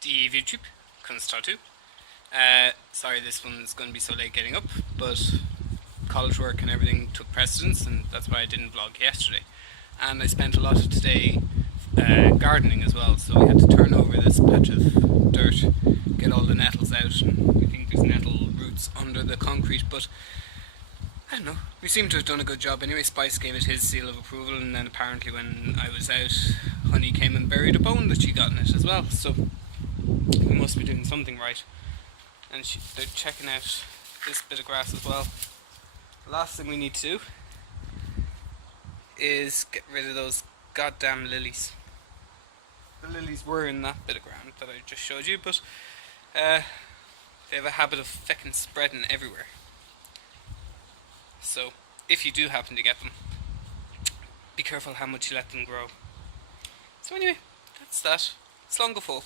dhaoibh YouTube, conas sorry this one's going to be so late getting up, but college work and everything took precedence, and that's why I didn't vlog yesterday. And I spent a lot of today gardening as well, so we had to turn over this patch of dirt, get all the nettles out, and we think there's nettle roots under the concrete, but I don't know, we seem to have done a good job anyway. Spice gave it his seal of approval, and then apparently when I was out, Honey came and buried a bone that she got in it as well, so we must be doing something right. And they're checking out this bit of grass as well. The last thing we need to do is get rid of those goddamn lilies. The lilies were in that bit of ground that I just showed you, but they have a habit of feckin' spreading everywhere. So, if you do happen to get them, be careful how much you let them grow. So anyway, that's that. Slán go fóill.